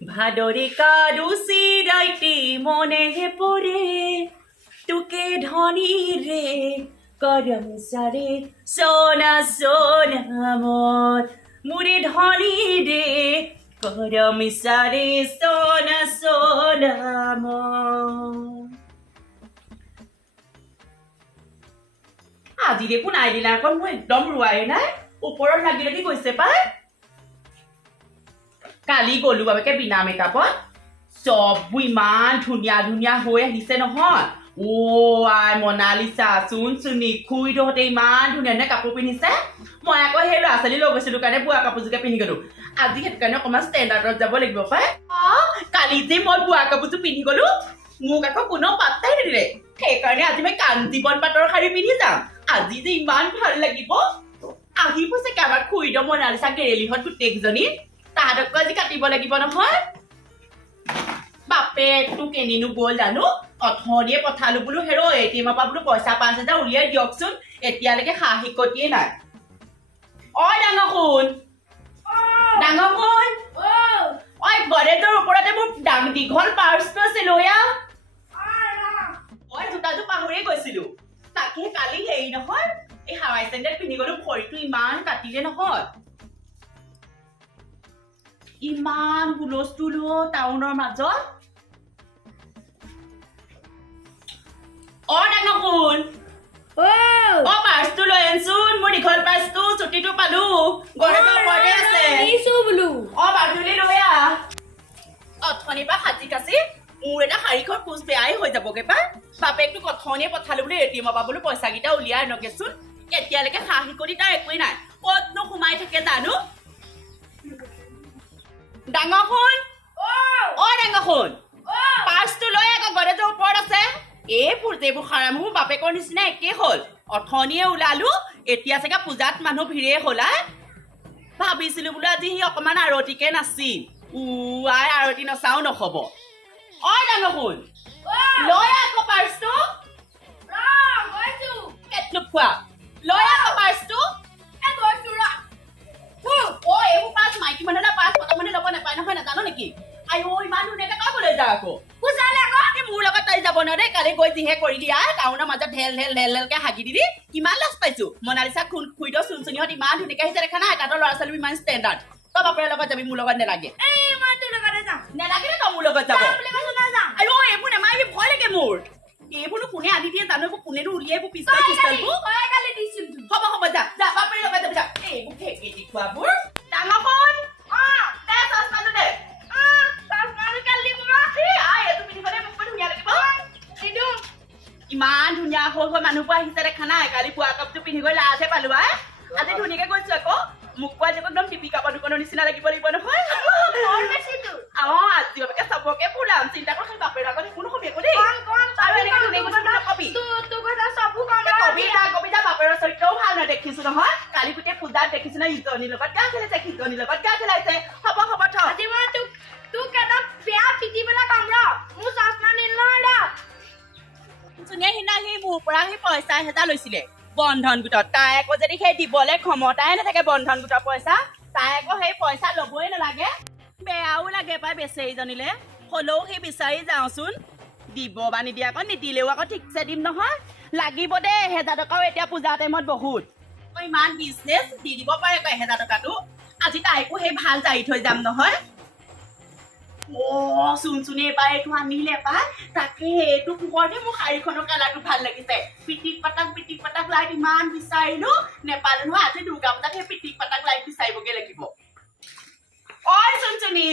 ভাদরে কারুসি রাইতে মনে পড়ে তোকে ধনী রে করম সারে সোনা সোনা মন মুরে ধনী রে করম সারে সোনা সোনা মন আজি দেখোন আইডিলাখন মোৰ একদম ৰুৱাই নাই ওপৰত লাগি লাগি গৈছে পাই কালি গ'লো বাবেকে বিনা মেকআপত চববোৰ ইমান ধুনীয়া ধুনীয়া হৈ আহিছে নহয় আই মনালিছা চোন চুনি খুৰীহঁতে ইমান ধুনীয়া ধুনীয়া কাপোৰ পিন্ধিছে মই আকৌ সেই ল'ৰা ছোৱালী লৈ গৈছিলো কাৰণে বোৱা কাপোৰযোৰকে পিন্ধি গ'লো আজি সেইটো কাৰণে অকণমান ষ্টেণ্ডাৰ্ডত যাব লাগিব পাই কালি যে মই বোৱা কাপোৰযোৰ পিন্ধি গ'লো মোক আকৌ কোনেও পাত্তাই নিদিলে সেইকাৰণে আজি মই কাঞ্জীবন পাটৰ শাৰী পিন্ধি যাম আজি যে ইমান ভাল লাগিব আহিব চাগে আমাৰ খুৰীদ মনালিছা গেৰেলিহঁত গোটেইকেইজনী তাহাঁতকো আজি কাটিব লাগিব নহয় বাপেকটো কেনিনো গ'ল জানো অথনিয়ে পঠালো বোলো হেৰ' এটিএমৰ পৰা বোলো পইচা 5,000 উলিয়াই দিয়কচোন এতিয়ালৈকে সাহিকতিয়ে নাই ডাঙৰ শুন গডেজৰ ওপৰতে মোৰ দীঘল পাৰ্চটো আছিল জোতাযোৰ পাহৰিয়ে গৈছিলো তাকে কালি হেৰি নহয় এই হাৱাই চেণ্ডেল পিন্ধি গলো ভৰিটো ইমান কাটিলে নহয় ইমান হুলস্থুল টাউনৰ মাজত ডাঙৰ শুন পাৰ্চটো লৈ আনচোন মোৰ দীঘল পাৰ্চটো ছুটিটো পালো গডেজৰ ওপৰতে আছে বাজুলি লৈ আহ অথনিৰ পৰা সাজি কাচি মোৰ এটা শাৰীখন কোচ বেয়াই হৈ যাবগে পাই বাপেকটো কথনিয়ে পঠালো বোলে এটিএমৰ পৰা বোলো পইচাকেইটা উলিয়াই আনকেচোন এতিয়ালৈকে সাহী কৰি তাৰ একোৱেই নাই ক'তনো সোমাই থাকে জানো ডাঙৰ শুন ডাঙৰ শুন পাৰ্চটো লৈ আকৌ গডেজৰ ওপৰত আছে এইবোৰ সাৰা মোৰ বাপেকৰ নিচিনা একেই হ'ল অথনিয়ে ওলালো এতিয়া চাগে পূজাত মানুহ ভিৰে হ'লা ভাবিছিলো বোলো আজি সি অকমান আৰতিকে নাচি আই আৰতি নচাও নহ'ব ডাঙৰ শুন লৈ আকৌ পাৰ্চটো খোৱা লৈ আকৌ পাৰ্চটো এইবোৰ পাঁচ মাইকী মানুহে পাঁচ মতা মানুহে ল'ব নাপায় নহয় নাজানো নেকি ইমান ধুনীয়াকে কাবলৈ যা আকৌ মোৰ লগত তাই যাব নোৱাৰে কালি গৈ যিহে কৰি দিয়া টাউনৰ মাজত ঢেল ঢেল ঢেল ঢেলকে হাগি দিবি কিমান লাজ পাইছো মনালিছা খুৰীদ চুনচুনিহঁত ইমান ধুনীয়াকে আহিছে দেখা নাই তাহাঁতৰ ল'ৰা ছোৱালী ইমান ষ্টেণ্ডাৰ্ড তই বাপেৰ লগত যাবি মোৰ লগত নেলাগে নেলাগে নে তই মোৰ লগত যাব এইবোৰ নেমাৰিবি ভয় লাগে মোৰ এইবোৰনো কোনে আনি দিয়ে জানো এইবোৰ কোনেনো উলিয়াই এইবোৰ পিছল হ'ব যা যা বাপেৰ লগত যাবি যা এইবোৰ ফেকি দি খোৱাবোৰ ডাঙৰ শুন দে চচমানটো দে ইমান ধুনীয়া হৈ হৈ মানুহবোৰ আহিছে দেখা নাই কালি বোৱা কাপটো পিন্ধি গৈ লাজহে পালো আজি ধুনীয়াকে গৈছো আকৌ মোক কোৱা যে একদম টিপি কাপৰ দোকানৰ নিচিনা লাগিব লাগিব নহয় আজি বাবেকে চবকে ফুলাম চিন্তা কৰি বাপেৰ আগত কোনো কবি একো দেই কবিতা বাপেৰৰ চৰিত্ৰও ভাল নেদেখিছো নহয় কালি গোটেই পূজাত দেখিছো ন ইজনীৰ লগত গা খেলাইছে সিজনীৰ লগত গা খেলাইছে হ'ব মোৰ পৰা সেই পইচা 1,000 লৈছিলে বন্ধন গোটত তাই আকৌ যদি সেই দিবলৈ ক্ষমতাই নাথাকে বন্ধন গোটৰ পইচা তাই আকৌ সেই পইচা ল'বই নালাগে বেয়াও লাগে পাই বেচেৰীজনীলে হ'লেও সেই বিচাৰি যাওঁচোন দিব বা নিদিয়ে আকৌ নিদিলেও আকৌ ঠিকছে দিম নহয় লাগিব দে 1,000 টকাও এতিয়া পূজা টাইমত বহুত ইমান বিজনেছ দি দিব পাৰে আকৌ 1,000 টকাটো আজি তাইকো সেই ভাল জাৰি থৈ যাম নহয় চুনচুনি এবাৰ এইটো আনিলে পাই তাকে এইটো পোহৰতে মোৰ শাৰীখনৰ কালাৰটো ভাল লাগিছে পিটিক পাটাক লাইট ইমান বিচাৰিলো নেপালো নহয় আজি দুৰ্গা পূজাত সেই পিটিক পাটাক লাইট বিচাৰিবগে লাগিব চুনচুনি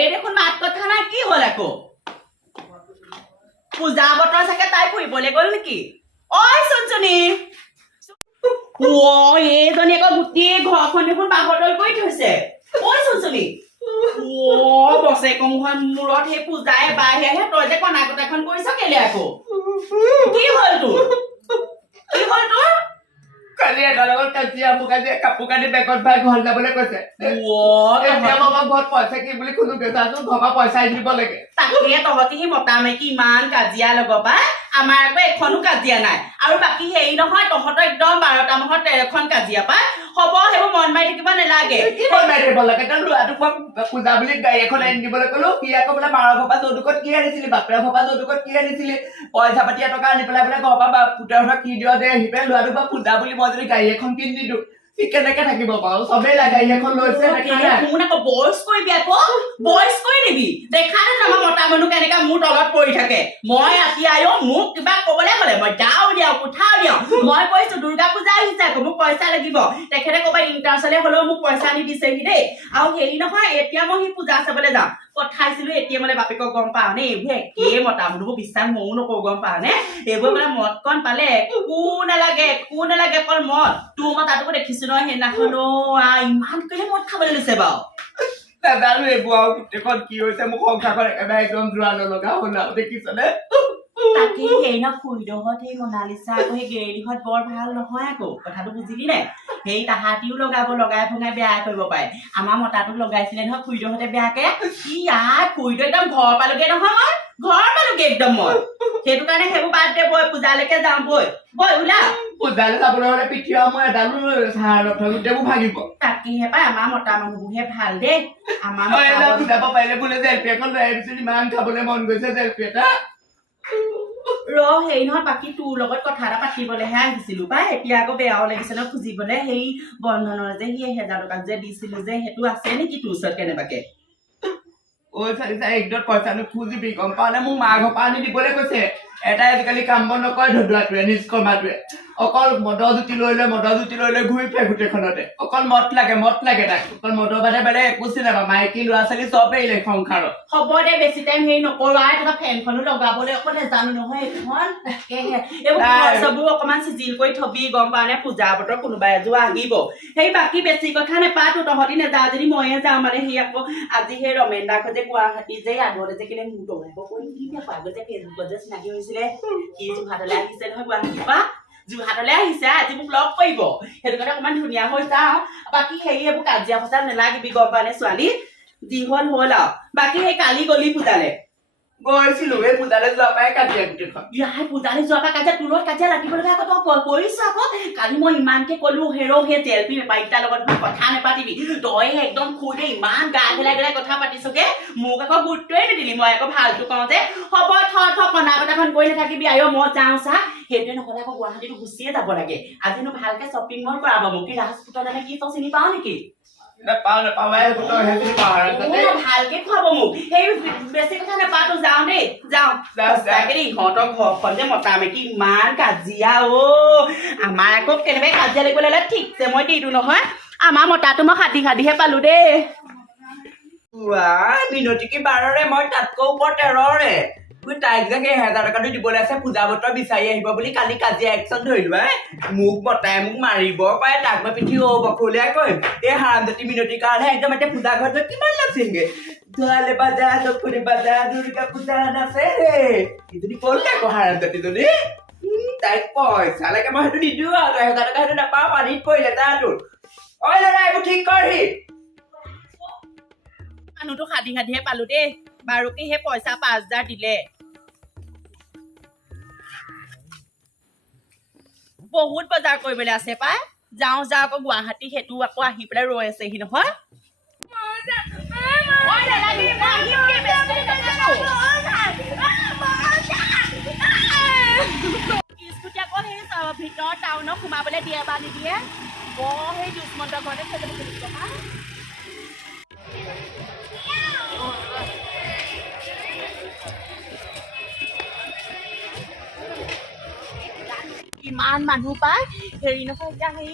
এই দেখোন মাত কথা নাই কি হ'ল আকৌ পূজা বতৰ চাগে তাই ফুৰিবলৈ গ'ল নেকি চুনচুনি এইজনী আকৌ গোটেই ঘৰখন দেখোন বাঁহৰ তল কৰি থৈছে চুনচুনি বছেকৰ মূৰত সেই পূজাই বাহিৰে তই যে কণা কটাখন কৰিছ কেলে আকৌ কি হ'ল তোৰ কালি এটা লগত কাজিয়া মোক আজি কাপোৰ কানি বেগত ভৰাই ঘৰ যাবলৈ কৈছে এতিয়া মই ঘৰত পইচা কি বুলি কোনো দেউতাচোন ঘৰৰ পৰা পইচা দিব লাগে তাকে তহঁতি সি মতা মাইকী ইমান কাজিয়া লগবা আমাৰ আকৌ এখনো কাজিয়া নাই আৰু বাকী হেৰি নহয় তহঁতৰ একদম 12টা মাহত 13খন কাজিয়া পা হ'ব সেইবোৰ মন মাৰি থাকিব নালাগে কি মন মাৰি থাকিব লাগে তই ল'ৰাটোক পূজা বুলি গাড়ী এখন আনি দিবলৈ ক'লো সি আকৌ বোলে মাৰৰ ঘৰৰ পৰা যৌতুকত কি আনিছিলি বাপেৰৰ ঘৰৰ পৰা যৌতুকত কি আনিছিলি পইচা পাতি এটকা আনি পেলাই বোলে ঘৰৰ পৰা পুতেৰ ঘৰত কি দিয় দে আহি পেলাই ল'ৰাটোক বা পূজা বুলি মই যদি গাড়ী এখন কিনি দিলো সি কেনেকে থাকিব বাৰু চবেই গাড়ী এখন লৈছে শুন আকৌ বয়স কৰিবি আকৌ বয়স কৰি দিবি দেখা নাই আমাৰ মতা মানুহ কেনেকা মোৰ তলত পৰি থাকে মই ৰাতি আয়ো মোক কিবা ক'বলৈ গ'লে মই যাওঁ দিয়াওঁ কোঠাও দিয়াওঁ মই কৈছো দুৰ্গা পূজা আহিছে আকৌ মোক পইচা লাগিব তেখেতে ক'ৰবাত ইণ্টাৰনেশ্যনেল হ'লেও মোক পইচা আনি দিছেহি দেই আৰু হেৰি নহয় এতিয়া মই সি পূজা চাবলৈ যাম পঠাইছিলো এতিয়া মানে বাপেকক গম পাওঁ নে এইবোৰ একেই মতা মানুহবোৰ বিশ্বাস ময়ো নকৰো গম পাওঁ নে এইবোৰ মানে মদ কণ পালে একো নালাগে অকল মদ তোৰ মতাটোকো দেখিছো নহয় সেইদিনাখনো ইমান কেলে মদ খাবলৈ লৈছে বাৰু নাজানো এইবোৰ আৰু গোটেইখন কি হৈছে মোক সংসাৰখন একেবাৰে একদম যোৱা নলগা হ'ল আৰু দেখিছনে তাকে সেই ন খুৰীদহত সেই মনালিছা আকৌ সেই গেৰেলিহঁত বৰ ভাল নহয় আকৌ কথাটো বুজিলি নে সেই তাহাঁতিও লগাই ভঙাই বেয়া কৰিব পাৰে আমাৰ মতাটোক লগাইছিলে নহয় খুৰীদহতে বেয়াকে কি খুৰীদহ একদম ঘৰ পালোগে নহয় একদম মই সেইটো কাৰণে সেইবোৰ বাদ দে বৈ পূজালৈকে যাওঁ বৈ ওলা পূজালৈ যাবলৈ হ'লে পিঠি আৰু মই এডালো চাহ গোটেইবোৰ ভাগিব তাকেহে পাই আমাৰ মতা মানুহবোৰহে ভাল দেই আমাৰ পূজাব পাৰিলে বোলে জেলপি এখন লৈ আহিবিচোন ইমান খাবলৈ মন গৈছে জেলপি এটা হেৰি নহয় বাকী তোৰ লগত কথা এটা পাতিবলৈহে আহিছিলো পাই এতিয়া আকৌ বেয়াও লাগিছে ন খুজিবলৈ সেই বন্ধনৰ যে সেই 1000 টকা যে দিছিলো যে সেইটো আছে নেকি তোৰ ওচৰত কেনেবাকে একদম পইচা নুখুজিবি গম পাৱ নে মোক মা ঘৰ পৰা আনি দিবলৈ কৈছে এটাই আজিকালি কাম বন নকৰে ধদুৱাটোৱে নিষ্কৰ্মাটোৱে অকল মদৰ জুতি লৈ লৈ ঘূৰি ফুৰে গোটেইখনতে অকল মদ লাগে তাক অকল মদৰ বাদে বেলেগ একো চিনাবা মাইকী ল'ৰা ছোৱালী চব এৰিলে সংসাৰত হ'ব দে বেছি টাইম হেৰি নকৰো এটা ফেনখনো লগাবলৈ অকণ নেজানো নহয় এইখন তাকেহে এইবোৰ চবোৰ অকমান চিজিল কৰি থবি গম পাৱ নে পূজা বতৰ কোনোবা এযোৰ আহিব সেই বাকী বেছি কথা নেপাতো তহঁতি নেযাওঁ যদি ময়ে যাওঁ মানে সি আকৌ আজি সেই ৰমেন দাক যে গুৱাহাটী যে আগতে যে কেলে মোৰ তলাব কৰি কি নাপায় যে ফেচবুকত যে চিনাকি হৈছিলে সি যোৰহাটলৈ আহিছে নহয় গুৱাহাটীৰ পৰা যোৰহাটলৈ আহিছে আজি মোক লগ কৰিব সেইটো কাৰণে অকমান ধুনীয়া হৈ যাওঁ বাকী হেৰি এইবোৰ কাজিয়া ফচাল নেলাগিবি গম পাৱ নে ছোৱালী যি হ'ল আৰু বাকী সেই কালি গলি পূজালে গৈছিলো এই পূজালৈ যোৱা পাই কাজিয়া গোটেইখন পূজালৈ যোৱা পাই কাজিয়া তোৰ কাজিয়া লাগিব লগা আকৌ তই কৰিছ আকৌ কালি মই ইমানকে কলো সেই জেলপি বেপাৰীকেইটাৰ লগত কথা নেপাতিবি তই একদম খুদে ইমান গা ঘেলাই কথা পাতিছগে মোক আকৌ গুৰুত্বই নিদিলি মই আকৌ ভালটো কওঁ যে হ'ব থ কণা কটাখন গৈ নাথাকিবি আয়ো মই যাওঁ চা সেইটোৱে নহ'লে আকৌ গুৱাহাটীতো গুচিয়ে যাব লাগে আজিনো ভালকে শ্বপিং মল কৰাব মোক কি ৰাজপুতৰ মানে কি তই চিনি পাৱ নেকি ভালকে খুৱাব মোক সেই বেছি কথা নেপাতো যাওঁ দেই ইহঁতৰ ঘৰখন যে মতা মাইকী ইমান কাজিয়া আমাৰ আকৌ কেনেবাকে কাজিয়া লাগিব লাগিলে ঠিকছে মই দি দিওঁ নহয় আমাৰ মতাটো মই খাদিহে পালো দেই মিনতিকে 12ৰে মই তাতকৈ ওপৰত 13ৰে তাইক যে 1000 টকাটো দিবলৈ আছে পূজা বতৰ বিচাৰি আহিব বুলি কালি কাজিয়া একচন ধৰিলো মোক বতাই মোক মাৰিব পাৰে তাক মই পিঠি বখলিয়াই কৰিম এই হাৰামজাতি মিনতিৰ কাৰণে একদম এতিয়া পূজা ঘৰত কিমান লাগছিলগে ছোৱালী বাজা দক্ষিণী বাজা দুৰ্গা পূজা নাচে যদি ক'লে আকৌ হাৰামজাতিজনী তাইক পইচা লাগে মই সেইটো নিদিওঁ আৰু 1000 টকা সেইটো নাপাওঁ পানীত পৰিলে তাতোৰ ঐ ল'ৰা এইবোৰ ঠিক কৰহি মানুহটো খাদিহে পালো দেই বাৰুকে সেই পইচা 5000 দিলে বহুত বজাৰ কৰিবলৈ আছে পাই যাওঁ আকৌ গুৱাহাটী সেইটো আকৌ আহি পেলাই ৰৈ আছেহি নহয় স্কুটি আকৌ সেই ভিতৰত টাউনত সোমাবলৈ দিয়ে বা নিদিয়ে সেই দুষ্মন্তৰ ঘৰতে থৈ যাব খুজিব ইমান মানুহ পায় হেৰি নহয় এতিয়া সেই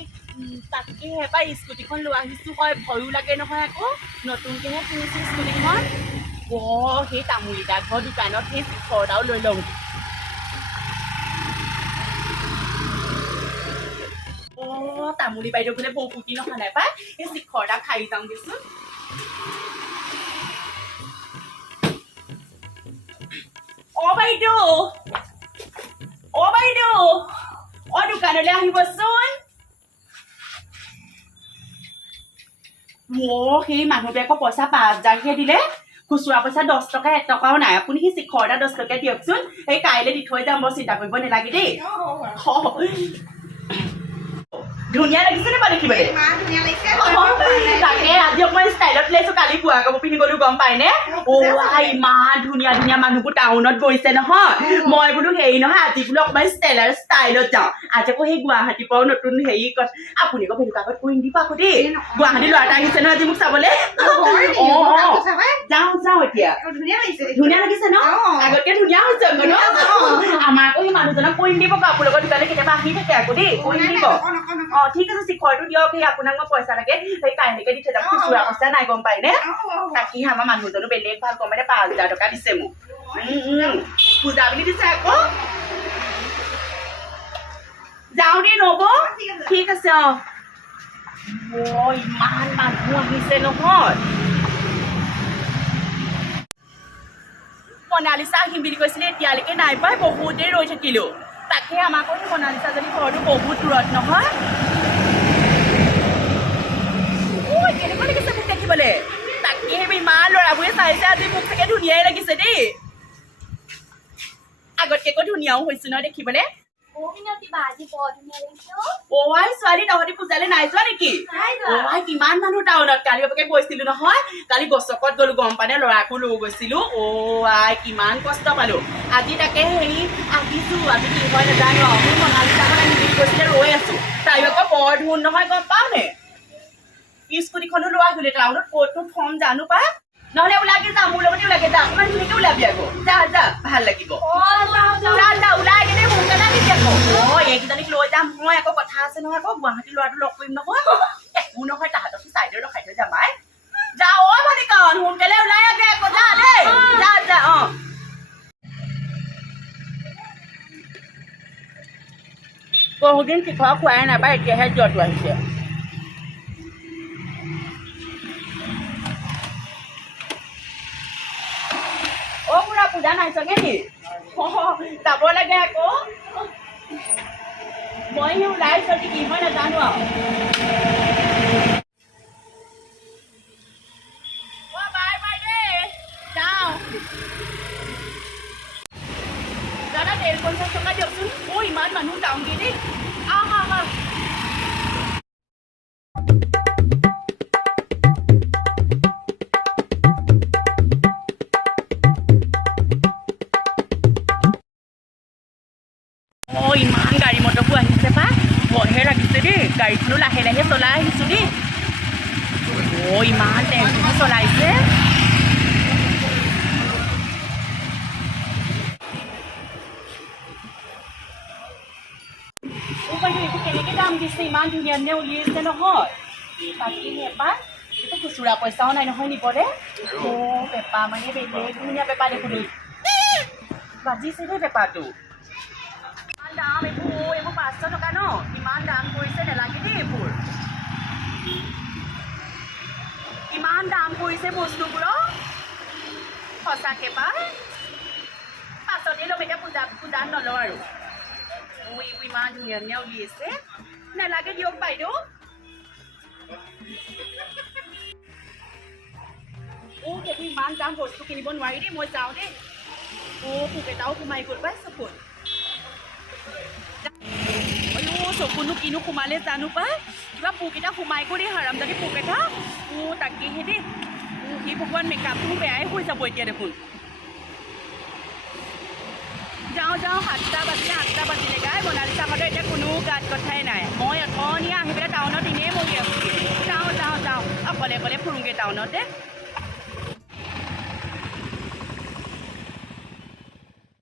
তাকেহে পাই স্কুটিখন লৈ আহিছোঁ হয় ভয়ো লাগে নহয় আকৌ নতুনকৈহে কিনিছোঁ স্কুটিখন সেই তামোলিদা ঘৰ দোকানত সেই শিখৰটাও লৈ লওঁ তামুলী বাইদেউ বোলে বহুতি নহা নাই পাই সেই শিখৰটা খাই যাওঁ দেচোন বাইদেউ দোকানলৈ আহিবচোন সেই মানুহটোৱে আকৌ পইচা 5,000হে দিলে খুচুৰা পইচা 10 টকা 1 টকাও নাই আপুনি সি শিখৰ এটা 10 টকা দিয়কচোন এই কাইলৈ দি থৈ যাম বৰ চিন্তা কৰিব নালাগে দেই ধুনীয়া লাগিছে নে দেখিবলৈ তাকে আজি অকমান ষ্টাইলত লৈছো কালি পুৱা কাপোৰ পিন্ধি গলো গম পাইনে ইমান ধুনীয়া ধুনীয়া মানুহবোৰ টাউনত গৈছে নহয় মই বোলো হেৰি নহয় আজি বোলো অকমান ষ্টাইলত যাওঁ আজি আকৌ সেই গুৱাহাটীৰ পৰাও নতুন হেৰি আপুনি আকৌ ভেলুকা আগত কৰি দিব আকৌ দেই গুৱাহাটী ল'ৰা এটা আহিছে নহয় আজি মোক চাবলৈ যাওঁ এতিয়া ধুনীয়া লাগিছে ন আগতকে ধুনীয়া হৈছে আমাৰ আকৌ সেই মানুহজনক কৰি দিব কাপোৰ লগত দোকানে কেতিয়াবা আহি থাকে আকৌ দেই কৰি দিব ঠিক আছে শিখৰটো দিয়ক সেই আপোনাক মই পইচা লাগে সেই কাইলৈকে দি থৈ যাম খুচুৰা পইচা নাই গম পাইনে তাকি আমাৰ মানুহজনো বেলেগ ভাল কম 5,000 টকা দিছে মোক পূজা বুলি দিছে আকৌ যাওঁ দেই নব ঠিক আছে ইমান মানুহ আহিছে নহয় মনালিছা আহিম বুলি কৈছিলে এতিয়ালৈকে নাই পাই বহুত দেৰি ৰৈ থাকিলো তাকে আমাক মনালিছাজনী ঘৰটো বহুত দূৰত নহয় কেনেকুৱা লাগিছে মোক দেখিবলৈ তাকে ইমান ল'ৰাবোৰে চাইছে আজি মোক চাগে ধুনীয়াই লাগিছে দেই আগতকে আকৌ ধুনীয়াও হৈছো ন দেখিবলৈ ছোৱালী তহঁতি পূজালে নাই যোৱা নেকি কিমান মানুহ টাউনত কালি বাপেকে গৈছিলো নহয় কালি গছকত গলো গম পানে ল'ৰাকো লৈ গৈছিলো কিমান কষ্ট পালো আজি তাকে হেৰি আহিছো আজি কি হয় নাজানো মোৰ মনালিছাখন আহি বুলি কৈছিলে ৰৈ আছো তাই আকৌ বৰ ধুন নহয় গম পাও নে স্কুটিখনো লোৱা আহিলে টাউনত ক'তনো থম জানো পা নহলে ওলাগে যা মোৰ লগতে ওলাগে যা ইমান ধুনীয়াকে ওলাবি আকৌ যা ভাল লাগিব ওলাই গেলে সোনকালে আহিবি আকৌ এইকেইজনীক লৈ যাম মই আকৌ কথা আছে নহয় আকৌ গুৱাহাটী ল'ৰাটো লগ কৰিম নহয় একো নহয় তাহাঁতকো চাইডে ৰখাই থৈ যাম যা ভনিকণ সোনকালে ওলাই আগে আকৌ যা দেই যা বহুদিন শিখৰ খোৱাই নাপায় এতিয়াহে জ্বৰটো আহিছে পুৰা পূজা নাই চাগে নি যাব লাগে আকৌ মই ওলাইছো কি হয় নাজানো আৰু বাই দেই যাওঁ দাদা 150 টকা দিয়কচোন ইমান মানুহ যাওঁ কি দেই ইমান গাড়ী মটৰবোৰ আহিছে পা ভয়হে লাগিছে দেই গাড়ীখনো লাহে লাহে চলাই আহিছো দেই ইমান টেম্পু চলাইছে এইবোৰ কেনেকে দাম দিছে ইমান ধুনীয়া ধুনীয়া উলিয়াইছে নহয় বাকী পেপা এইটো খুচুৰা পইচাও নাই নহয় নিবলে পেপা মানে বেলেগ ধুনীয়া পেপা দেখোন বাজিছে দেই পেপাটো দাম এইবোৰ 500 টকা ন ইমান দাম কৰিছে নালাগে দেই এইবোৰ ইমান দাম কৰিছে বস্তুবোৰৰ সঁচাকে পা পাছতে ল'ম এতিয়া পূজাত নলওঁ আৰু এইবোৰ ইমান ধুনীয়া ধুনীয়া উলিয়াইছে নালাগে দিয়ক বাইদেউ সেইটো ইমান দাম বস্তু কিনিব নোৱাৰি দেই মই যাওঁ দেই পোক এটাও সোমাই গ'ল পাই চকুত চকুনো কিনো সোমালে জানো পাই কিবা পোক এটা সোমাই কৰি হাৰামজাদি পোক এটা তাকেহে দেই সি ভগৱান মেকআপটো বেয়াই হৈ যাব এতিয়া দেখোন যাওঁ 7টা বাজিলে গাই মনালিছাহঁতৰ এতিয়া কোনো গাত কথাই নাই মই অথনিয়ে আহি পেলাই টাউনত এনেই বহি আছোঁ যাওঁ অকলে ফুৰোঁগৈ টাউনতে